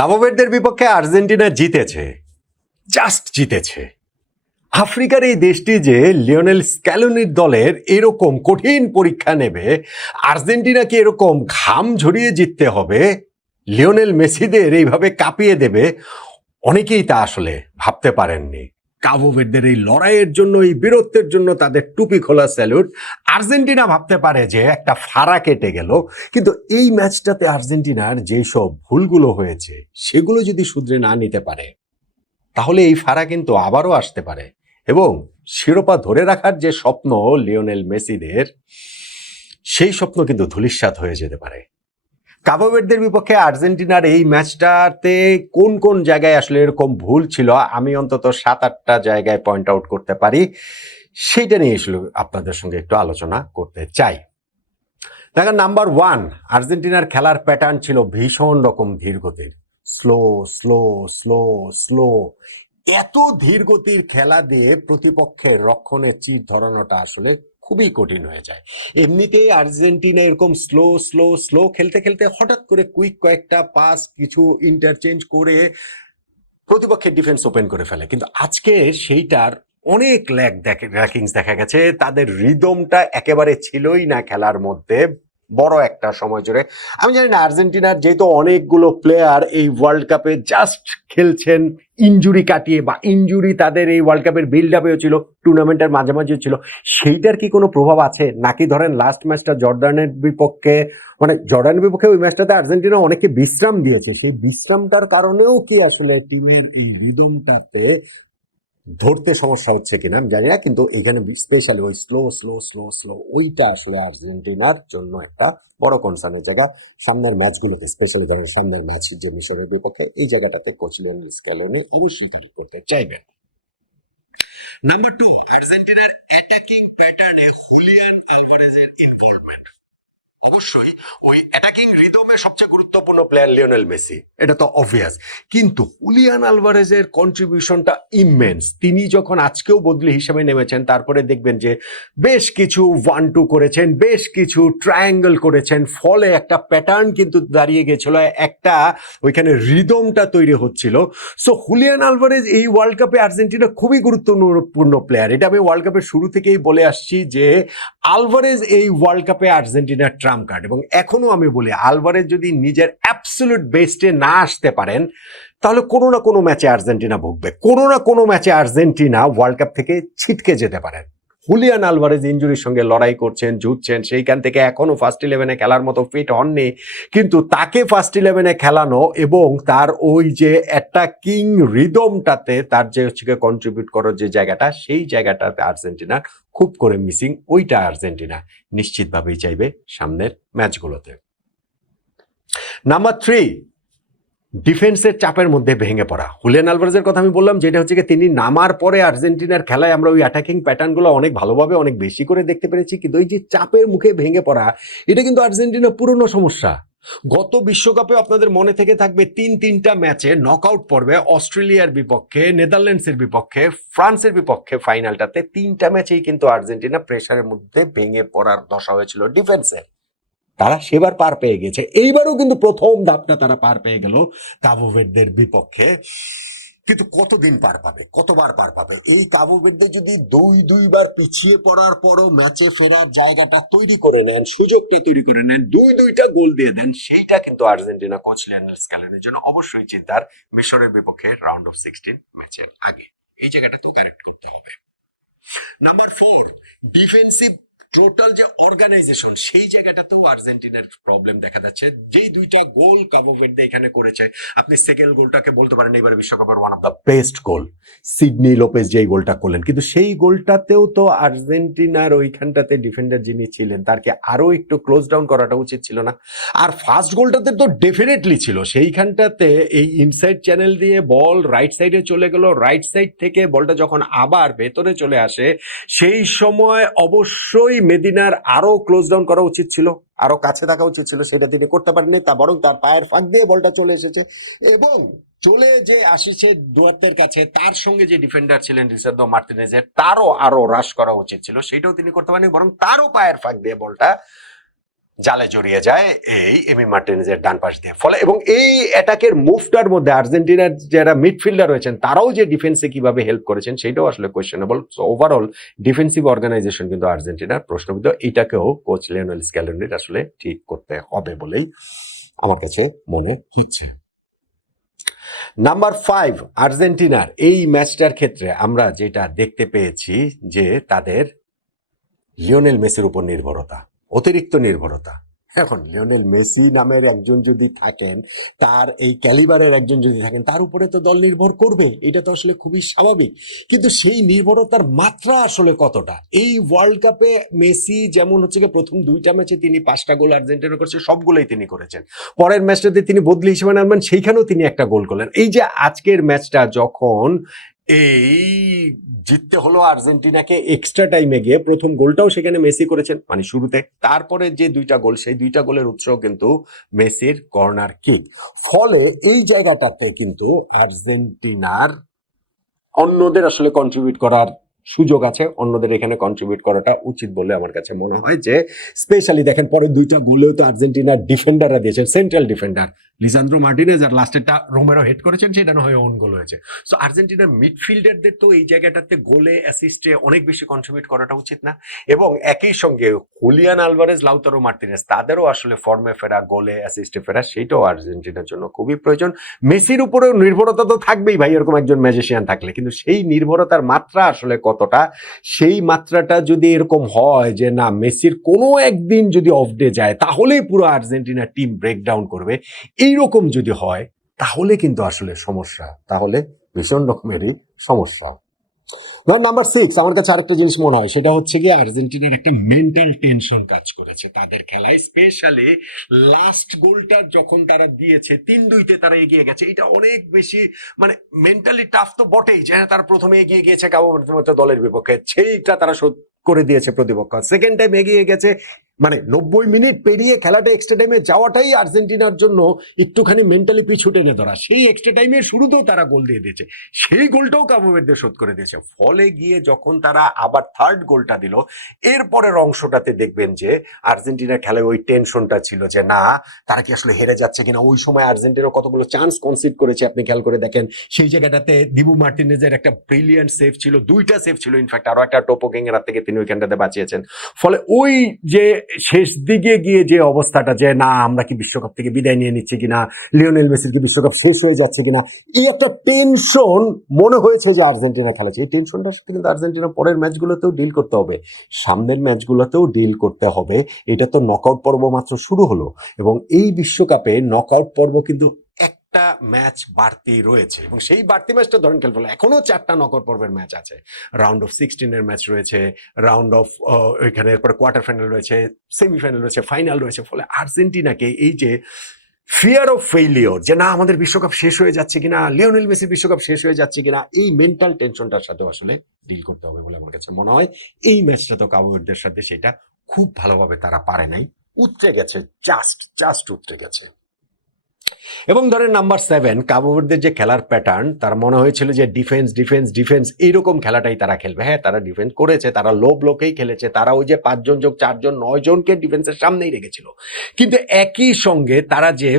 কাবো ভার্দের বিপক্ষে আর্জেন্টিনা জিতেছে, জাস্ট জিতেছে। আফ্রিকার এই দেশটি যে লিওনেল স্ক্যালোনির দলের এরকম কঠিন পরীক্ষা নেবে, আর্জেন্টিনাকে এরকম ঘাম ঝরিয়ে জিততে হবে, লিওনেল মেসিদের এইভাবে কাঁপিয়ে দেবে, অনেকেই তা আসলে ভাবতে পারেননি। কাবো ভার্দের এই লড়াইয়ের জন্য, এই বীরত্বের জন্য তাদের টুপি খোলা স্যালুট। আর্জেন্টিনা ভাবতে পারে যে একটা ফাড়া কেটে গেল, কিন্তু এই ম্যাচটাতে আর্জেন্টিনার যেসব ভুলগুলো হয়েছে সেগুলো যদি শুধরে না নিতে পারে, তাহলে এই ফাড়া কিন্তু আবারও আসতে পারে এবং শিরোপা ধরে রাখার যে স্বপ্ন লিওনেল মেসিদের, সেই স্বপ্ন কিন্তু ধূলিসাৎ হয়ে যেতে পারে। কাবো ভার্দের বিপক্ষে আর্জেন্টিনার এই ম্যাচটাতে কোন কোন জায়গায় আসলে এরকম ভুল ছিল, আমি অন্তত 7-8টা জায়গায় পয়েন্ট আউট করতে পারি, সেইটা নিয়ে আসলে আপনাদের সঙ্গে একটু আলোচনা করতে চাই। দেখেন, নাম্বার 1, আর্জেন্টিনার খেলার প্যাটার্ন ছিল ভীষণ রকম ধীর গতির। স্লো স্লো স্লো স্লো, এত ধীর গতির খেলা দিয়ে প্রতিপক্ষের রক্ষণে চির ধরানোটা আসলে খুবই কঠিন হয়ে যায়। এমনিতেই আর্জেন্টিনা এরকম স্লো স্লো স্লো খেলতে খেলতে হঠাৎ করে কুইক কয়েকটা পাস, কিছু ইন্টারচেঞ্জ করে প্রতিপক্ষের ডিফেন্স ওপেন করে ফেলে, কিন্তু আজকে সেইটার অনেক ল্যাকিংস দেখা গেছে। তাদের রিদমটা একেবারে ছিলই না খেলার মধ্যে বড় একটা সময় জুড়ে। আমি জানি না, আর্জেন্টিনার যেহেতু অনেকগুলো প্লেয়ার এই ওয়ার্ল্ড কাপে জাস্ট খেলছেন ইনজুরি কাটিয়ে, বা ইনজুরি তাদের এই ওয়ার্ল্ড কাপের বিল্ড আপেও ছিল, টুর্নামেন্টের মাঝামাঝিও ছিল, সেইটার কি কোনো প্রভাব আছে নাকি? ধরেন লাস্ট ম্যাচটা জর্ডানের বিপক্ষে, মানে জর্ডানের বিপক্ষে ওই ম্যাচটাতে আর্জেন্টিনা অনেকে বিশ্রাম দিয়েছে, সেই বিশ্রামটার কারণেও কি আসলে টিমের এই রিদমটাতে ধরতে সমস্যা হচ্ছে কিনা আমি জানি না, কিন্তু এখানে স্পেশালি ওই স্লো স্লো স্লো স্লো ওইটা আসলে আর্জেন্টিনার জন্য একটা বড় কনসার্নের জায়গা। সামনের ম্যাচগুলোতে, স্পেশালি ধরেন সামনের ম্যাচ যে মিশরের বিপক্ষে, এই জায়গাটাতে কোচ লিওনেল স্ক্যালোনি অবশ্যই কাজ করতে চাইবেন। নাম্বার 2, আর্জেন্টিনার অ্যাটাকিং প্যাটার্নে হুলিয়ান আলভারেজের ইনভলভমেন্ট। অবশ্যই ওই অ্যাটাকিং রিদমে সবচেয়ে গুরুত্বপূর্ণ প্লেয়ার লিওনেল মেসি, এটা তো অবভিয়াস, কিন্তু হুলিয়ান আলভারেজের কন্ট্রিবিউশনটা ইমেন্স। তিনি যখন আজকেও বদলি হিসেবে নেমেছেন, তারপরে দেখবেন যে বেশ কিছু 1-2 করেছেন, বেশ কিছু ট্রায়াঙ্গেল করেছেন, ফলে একটা প্যাটার্ন কিন্তু দাঁড়িয়ে গেছিল, একটা ওইখানে রিদমটা তৈরি হচ্ছিল। সো হুলিয়ান আলভারেজ এই ওয়ার্ল্ড কাপে আর্জেন্টিনা খুবই গুরুত্বপূর্ণ প্লেয়ার। এটা আমি ওয়ার্ল্ড কাপের শুরু থেকেই বলে আসছি যে আলভারেজ এই ওয়ার্ল্ড কাপে আর্জেন্টিনার ট্রাম্প কার্ড, এবং এখনো আমি বলি, আলভারেজ যদি নিজের অ্যাবসলিউট বেস্টে না আসতে পারেন, তাহলে কোনো না কোনো ম্যাচে আর্জেন্টিনা ভুগবে, কোনো না কোনো ম্যাচে আর্জেন্টিনা ওয়ার্ল্ড কাপ থেকে ছিটকে যেতে পারেন। হুলিয়ান আলভারেজ ইনজুরির সঙ্গে লড়াই করছেন, যুদ্ধছেন, সেইখান থেকে এখনো ফার্স্ট 11-এ খেলার মতো ফিট হননি, কিন্তু তাকে ফার্স্ট 11-এ খেলানো এবং তার ওই যে অ্যাটাকিং রিদমটাতে তার যে হচ্ছে কন্ট্রিবিউট করার যে জায়গাটা, সেই জায়গাটাতে আর্জেন্টিনা খুব করে মিসিং। ওইটা আর্জেন্টিনা নিশ্চিতভাবেই চাইবে সামনের ম্যাচগুলোতে। নাম্বার 3, ডিফেন্সের চাপের মধ্যে ভেঙে পড়া। হুলিয়ান আলভারেজের কথা আমি বললাম, যেটা হচ্ছে তিনি নামার পরে আর্জেন্টিনার খেলায় আমরা ওই অ্যাটাকিং প্যাটার্নগুলো অনেক ভালোভাবে, অনেক বেশি করে দেখতে পেরেছি, কিন্তু ওই যে চাপের মুখে ভেঙে পড়া, এটা কিন্তু আর্জেন্টিনার পুরনো সমস্যা। গত বিশ্বকাপে আপনাদের মনে থেকে থাকবে 3-3টা ম্যাচে নকআউট পর্বে অস্ট্রেলিয়ার বিপক্ষে, নেদারল্যান্ডসের বিপক্ষে, ফ্রান্সের বিপক্ষে ফাইনালটাতে 3টা ম্যাচেই কিন্তু আর্জেন্টিনা প্রেসারের মধ্যে ভেঙে পড়ার দশা হয়েছিল ডিফেন্সে। তারা সেবার পার পেয়ে গেছে, এইবারও কিন্তু প্রথম ধাপটা তারা পার পেয়ে গেল কাবো ভার্দের বিপক্ষে। কিন্তু কতদিন পার পাবে, কতবার পার পাবে? এই কাবো ভার্দে যদি দুইবার পিছিয়ে পড়ার পরও ম্যাচে ফেরার জায়গাটা তৈরি করে নেন, সুযোগটা তৈরি করে নেন, দুইটা গোল দিয়ে দেন, সেইটা কিন্তু আর্জেন্টিনা কোচ লিওনেল স্ক্যালোনির জন্য অবশ্যই চিন্তার, মিশরের বিপক্ষে রাউন্ড অফ 16 ম্যাচের আগে। এই জায়গাটা তো কারেক্ট করতে হবে। নাম্বার 4, ডিফেন্সিভ টোটাল যে অর্গানাইজেশন, সেই জায়গাটাতেও আর্জেন্টিনার প্রবলেম দেখা যাচ্ছে। যেই 2টা গোল কাবো ভার্দে এখানে করেছে, আপনি সেকেন্ড গোলটাকে বলতে পারেন এবারে বিশ্বকাপের one of the best goal, Sydney Lopez যেই গোলটা করলেন, কিন্তু সেই গোলটাতেও তো আর্জেন্টিনার ওইখানটাতে ডিফেন্ডার যিনি ছিলেন, তারকে আরো একটু ক্লোজ ডাউন করাটা উচিত ছিল না? আর ফার্স্ট গোলটাতে তো ডেফিনেটলি ছিল, সেইখানটাতে এই ইনসাইড চ্যানেল দিয়ে বল রাইট সাইডে চলে গেল, রাইট সাইড থেকে বলটা যখন আবার ভেতরে চলে আসে, সেই সময় অবশ্যই মেদিনার আরো ক্লোজ ডাউন করা উচিত ছিল, আরো কাছে থাকা উচিত ছিল, সেটা তিনি করতে পারেননি। তা বরং তার পায়ের ফাঁক দিয়ে বলটা চলে এসেছে, এবং চলে যে আসছে দুয়ার্তের কাছে, তার সঙ্গে যে ডিফেন্ডার ছিলেন রিসার্ডো মার্টিনেজের, তারও আরো রাশ করা উচিত ছিল, সেটাও তিনি করতে পারেননি, বরং তারও পায়ের ফাঁক দিয়ে বলটা জালে জড়িয়ে যায় এই এমি মার্টিনেজের ডান পাশ দিয়ে। ফলে এবং এই অ্যাটাকের মুভটার মধ্যে আর্জেন্টিনার যারা মিডফিল্ডার রয়েছেন তারাও যে ডিফেন্সে কিভাবে হেল্প করেছেন সেটাও আসলে questionable. So overall defensive organisation কিন্তু আর্জেন্টিনার প্রশ্নবিদ্ধ। এটাকেও কোচ লিওনেল স্ক্যালোনির আসলে ঠিক করতে হবে বলেই আমার কাছে মনে হচ্ছে। নাম্বার 5, আর্জেন্টিনার এই ম্যাচটার ক্ষেত্রে আমরা যেটা দেখতে পেয়েছি যে তাদের লিওনেল মেসির উপর নির্ভরতা, অতিরিক্ত নির্ভরতা। এখন লিওনেল মেসি নামের একজন যদি থাকেন, তার এই ক্যালিবারের একজন যদি থাকেন, তার উপরে তো দল নির্ভর করবে, এটা তো আসলে খুবই স্বাভাবিক। কিন্তু সেই নির্ভরতার মাত্রা আসলে কতটা? এই ওয়ার্ল্ড কাপে মেসি যেমন হচ্ছে গিয়ে প্রথম 2টা ম্যাচে তিনি 5টা গোল আর্জেন্টিনা করেছে, সবগুলোই তিনি করেছেন। পরের ম্যাচটাতে তিনি বদলি হিসেবে নামবেন, সেইখানেও তিনি একটা গোল করলেন। এই যে আজকের ম্যাচটা যখন এই জিততে হলো আর্জেন্টিনাকে এক্সট্রা টাইমে গিয়ে, প্রথম গোলটাও সেখানে মেসি করেছেন মানে শুরুতে, তারপরে যে 2টা গোল, সেই 2টা গোলের উৎস কিন্তু মেসির কর্নার কিক। ফলে এই জায়গাটাতে কিন্তু আর্জেন্টিনার অন্যদের আসলে কন্ট্রিবিউট করার সুযোগ আছে, অন্যদের এখানে কন্ট্রিবিউট করাটা উচিত বলে আমার কাছে মনে হয়। যে স্পেশালি দেখেন পরে 2টা গোলেও তো আর্জেন্টিনার ডিফেন্ডাররা দিয়েছেন, সেন্ট্রাল ডিফেন্ডার লিসান্দ্রো মার্টিনেজ, আর লাস্টেরটা রোমেরো হেড করেছেন, সেটা না হয়ে ওন গোল হয়েছে। সো আর্জেন্টিনার মিডফিল্ডারদের তো এই জায়গাটাতে গোলে অ্যাসিস্টে অনেক বেশি কন্ট্রিবিউট করাটা উচিত না? এবং একই সঙ্গে হুলিয়ান আলভারেজ, লাউতারো মার্টিনেজ, তাদেরও আসলে ফর্মে ফেরা, গোলে অ্যাসিস্টে ফেরা, সেটাও আর্জেন্টিনার জন্য খুবই প্রয়োজন। মেসির উপরেও নির্ভরতা তো থাকবেই ভাই, এরকম একজন ম্যাজিশিয়ান থাকলে, কিন্তু সেই নির্ভরতার মাত্রা আসলে কতটা, সেই মাত্রাটা যদি এরকম হয় যে না মেসির কোনো একদিন যদি অফ ডে যায় তাহলেই পুরো আর্জেন্টিনা টিম ব্রেকডাউন করবে, এইরকম যদি হয় তাহলে কিন্তু আসলে সমস্যা, তাহলে ভীষণ রকমেরই সমস্যা। নাম্বার 6, আমার কাছে আরেকটা জিনিস মনে হয়, সেটা হচ্ছে গিয়ে আর্জেন্টিনার একটা মেন্টাল টেনশন কাজ করেছে তাদের খেলায়, স্পেশালি লাস্ট গোলটা যখন তারা দিয়েছে 3-2-তে তারা এগিয়ে গেছে, এটা অনেক বেশি মানে মেন্টালি টাফ তো বটেই, যে তারা প্রথমে এগিয়ে গিয়েছে কাবো ভার্দের মতো দলের বিপক্ষে, সেইটা তারা শোধ করে দিয়েছে প্রতিপক্ষ, সেকেন্ড টাইম এগিয়ে গেছে, মানে 90 মিনিট পেরিয়ে খেলাটা এক্সট্রা টাইমে যাওয়াটাই আর্জেন্টিনার জন্য একটুখানি মেন্টালি পিছু টেনে ধরা। সেই এক্সট্রা টাইমের শুরুতেও তারা গোল দিয়ে দিয়েছে, সেই গোলটাও কাবো ভার্দে শোধ করে দিয়েছে। ফলে গিয়ে যখন তারা আবার থার্ড গোলটা দিল, এরপরের অংশটাতে দেখবেন যে আর্জেন্টিনার খেলায় ওই টেনশনটা ছিল যে না তারা কি আসলে হেরে যাচ্ছে কিনা। ওই সময় আর্জেন্টিনা কতগুলো চান্স কনসিড করেছে আপনি খেয়াল করে দেখেন। সেই জায়গাটাতে দিবু মার্টিনেজের একটা ব্রিলিয়ান্ট সেভ ছিল, 2টা সেভ ছিল, ইনফ্যাক্ট আরো একটা টোপো গেঙ্গের হাত থেকে তিনি ওইখানটাতে বাঁচিয়েছেন। ফলে ওই যে শেষ দিকে গিয়ে যে অবস্থাটা, যে না আমরা কি বিশ্বকাপ থেকে বিদায় নিয়ে নিচ্ছি কিনা, লিওনেল মেসির কি বিশ্বকাপ শেষ হয়ে যাচ্ছে কিনা, এই একটা টেনশন মনে হয়েছে যে আর্জেন্টিনা খেলেছে। এই টেনশনটার সাথে কিন্তু আর্জেন্টিনা পরের ম্যাচগুলোতেও ডিল করতে হবে, সামনের ম্যাচগুলোতেও ডিল করতে হবে। এটা তো নকআউট পর্ব মাত্র শুরু হলো, এবং এই বিশ্বকাপে নকআউট পর্ব কিন্তু একটা ম্যাচ বাড়তি রয়েছে, এবং সেই বাড়তি ম্যাচটা ধরেন খেলতে হলো, এখনো 4টা নকআউট পর্বের ম্যাচ আছে, রাউন্ড অফ 16 ম্যাচ রয়েছে, রাউন্ড অফ ওইখানে এরপরে কোয়ার্টার ফাইনাল রয়েছে, সেমিফাইনাল রয়েছে, ফাইনাল রয়েছে। ফলে আর্জেন্টিনাকে এই যে ফিয়ার অফ ফেইলিওর, যে না আমাদের বিশ্বকাপ শেষ হয়ে যাচ্ছে কিনা, লিওনেল মেসির বিশ্বকাপ শেষ হয়ে যাচ্ছে কিনা, এই মেন্টাল টেনশনটার সাথে আসলে ডিল করতে হবে বলে আমার কাছে মনে হয়। এই ম্যাচটা তো কাবো ভার্দের সাথে সেটা খুব ভালোভাবে তারা পারে নাই, উতরে গেছে, জাস্ট উতরে গেছে। এবং ধরেন নাম্বার 7, কাবো ভার্দের যে খেলার প্যাটার্ন, তার মনে হয়েছিল যে ডিফেন্স এইরকম খেলাটাই তারা খেলবে। হ্যাঁ তারা ডিফেন্স করেছে, তারা লো ব্লকেই খেলেছে, তারা ওই যে 5 জন যোগ 4 জন 9 জনকে ডিফেন্সের সামনেই রেখেছিল, কিন্তু একই সঙ্গে তারা যে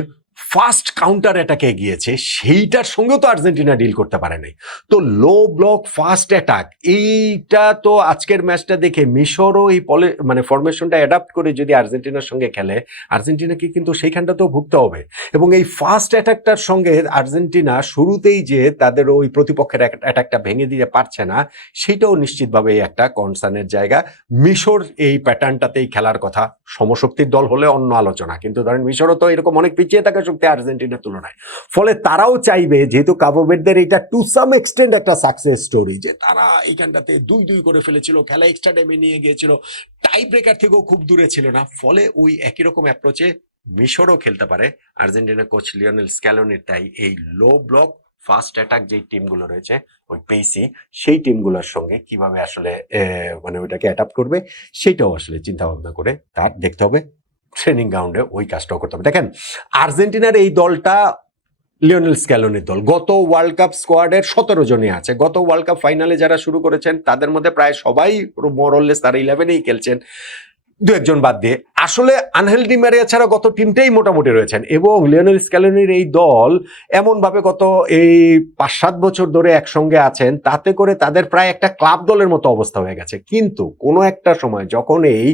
ফাস্ট কাউন্টার অ্যাটাকে গিয়েছে সেইটার সঙ্গেও তো আর্জেন্টিনা ডিল করতে পারে নাই। তো লো ব্লক ফাস্ট অ্যাটাক, এইটা তো আজকের ম্যাচটা দেখে মিশরও এই মানে ফরমেশনটা অ্যাডাপ্ট করে যদি আর্জেন্টিনার সঙ্গে খেলে, আর্জেন্টিনাকে কিন্তু সেইখানটাতেও ভুগতে হবে। এবং এই ফাস্ট অ্যাটাকটার সঙ্গে আর্জেন্টিনা শুরুতেই যে তাদের ওই প্রতিপক্ষের অ্যাটাকটা ভেঙে দিতে পারছে না, সেইটাও নিশ্চিতভাবে একটা কনসার্নের জায়গা। মিশর এই প্যাটার্নটাতেই খেলার কথা, সমশক্তির দল হলে অন্য আলোচনা, কিন্তু ধরেন মিশরও তো এরকম অনেক পিছিয়ে থাকা শক্তি আর্জেন্টিনার তুলনায়। ফলে তারাও চাইবে, যেহেতু কাবো ভার্দের এটা টু সাম এক্সটেন্ট একটা সাকসেস স্টোরি, যে তারা এইখানটাতে 2-2 করে ফেলেছিল, খেলা এক্সট্রা টাইমে নিয়ে গিয়েছিল, টাই ব্রেকার থেকেও খুব দূরে ছিল না। ফলে ওই একই রকম অ্যাপ্রোচে মিশরও খেলতে পারে আর্জেন্টিনা কোচ লিওনেল স্ক্যালোনির। তাই এই লো ব্লক ফাস্ট অ্যাটাক যে টিমগুলো রয়েছে, ওই পেসি, সেই টিমগুলোর সঙ্গে কিভাবে আসলে মানে ওইটাকে অ্যাডাপ্ট করবে, সেইটাও আসলে চিন্তা ভাবনা করে তার দেখতে হবে। ট্রেনিং গ্রাউন্ডে ওই কাজটাও করতে হবে। দেখেন আর্জেন্টিনার এই দলটা লিওনেল স্ক্যালোনির দল, গত ওয়ার্ল্ড কাপ স্কোয়াডের 17 জনই আছে। গত ওয়ার্ল্ড কাপ ফাইনালে যারা শুরু করেছেন তাদের মধ্যে প্রায় সবাই মোরলেস তারা 11-এই খেলছেন। দু একজন বাদ দিয়ে আসলে আনহেল ডি মারিয়া ছাড়া গত টিমটাই মোটামুটি রয়েছেন, এবং লিওনেল স্ক্যালোনির এই দল এমন ভাবে গত এই 5-7 বছর ধরে একসঙ্গে আছেন, তাতে করে তাদের প্রায় একটা ক্লাব দলের মতো অবস্থা হয়ে গেছে। কিন্তু কোনো একটা সময় যখন এই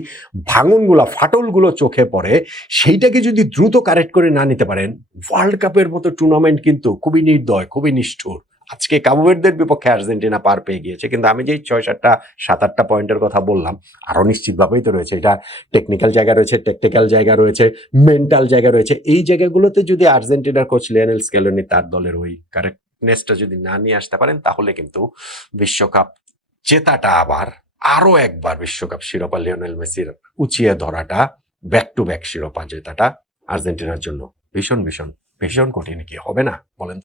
ভাঙনগুলো, ফাটলগুলো চোখে পড়ে, সেইটাকে যদি দ্রুত কারেক্ট করে না নিতে পারেন, ওয়ার্ল্ড কাপের মতো টুর্নামেন্ট কিন্তু খুবই নির্দয়, খুবই নিষ্ঠুর। আজকে কাবো ভার্দের বিপক্ষে আর্জেন্টিনা পার পেয়ে গিয়েছে, কিন্তু আমি যেই 6-7টা পয়েন্টের কথা বললাম, আরো নিশ্চিতভাবেই তো রয়েছে। এটা টেকনিক্যাল জায়গা রয়েছে, টেকটিক্যাল জায়গা রয়েছে, মেন্টাল জায়গা রয়েছে। এই জায়গাগুলোতে যদি আর্জেন্টিনার কোচ লিওনেল স্ক্যালোনি তার দলের ওই কারেক্টনেসটা যদি না নিয়ে আসতে পারেন, তাহলে কিন্তু বিশ্বকাপ জেতাটা আবার আরো একবার বিশ্বকাপ শিরোপা লিওনেল মেসির উঁচিয়ে ধরাটা, ব্যাক টু ব্যাক শিরোপা জেতাটা আর্জেন্টিনার জন্য ভীষণ ভীষণ ভীষণ কঠিন। কি হবে না বলেন?